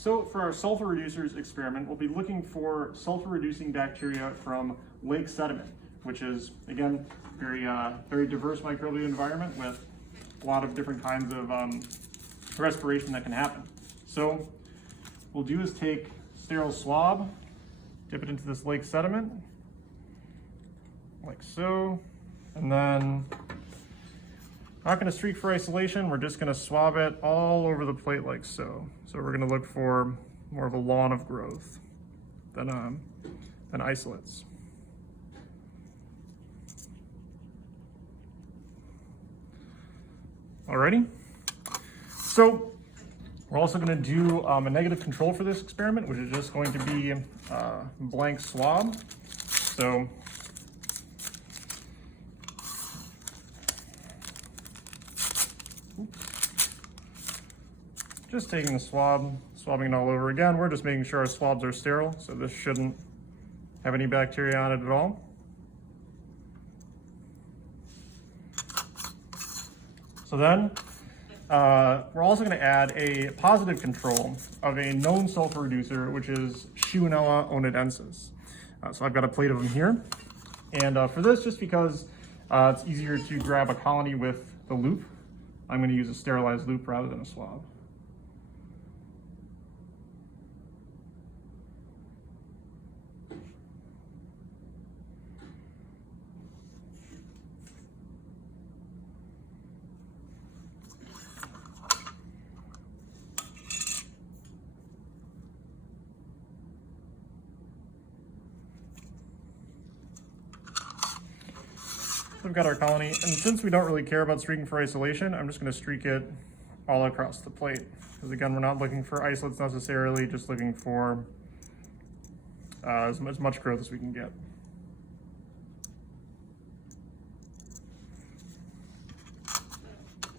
So for our sulfur reducers experiment, we'll be looking for sulfur reducing bacteria from lake sediment, which is, again, very diverse microbial environment with a lot of different kinds of respiration that can happen. So what we'll do is take sterile swab, dip it into this lake sediment, like so, and then not going to streak for isolation, we're just going to swab it all over the plate like so. So we're going to look for more of a lawn of growth than isolates. Alrighty, so we're also going to do a negative control for this experiment, which is just going to be blank swab. So just taking the swab, swabbing it all over again. We're just making sure our swabs are sterile, so this shouldn't have any bacteria on it at all. So then we're also going to add a positive control of a known sulfur reducer, which is Shionella onadensis. So I've got a plate of them here. And for this, just because it's easier to grab a colony with the loop, I'm going to use a sterilized loop rather than a swab. So we've got our colony, and since we don't really care about streaking for isolation, I'm just going to streak it all across the plate. Because again, we're not looking for isolates necessarily, just looking for as much growth as we can get.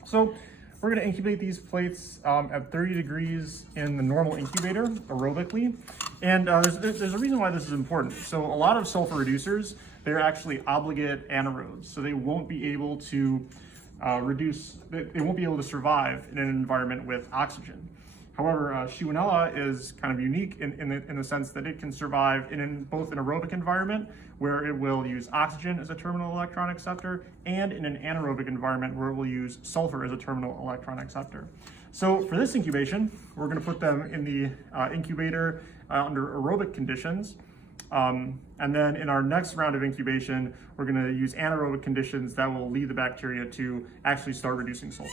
So we're going to incubate these plates at 30 degrees in the normal incubator aerobically. And there's a reason why this is important. So a lot of sulfur reducers, they're actually obligate anaerobes. So they won't be able to they won't be able to survive in an environment with oxygen. However, Shionella is kind of unique in the sense that it can survive in both an aerobic environment where it will use oxygen as a terminal electron acceptor and in an anaerobic environment where it will use sulfur as a terminal electron acceptor. So for this incubation, we're going to put them in the incubator under aerobic conditions. And then in our next round of incubation, we're going to use anaerobic conditions that will lead the bacteria to actually start reducing sulfur.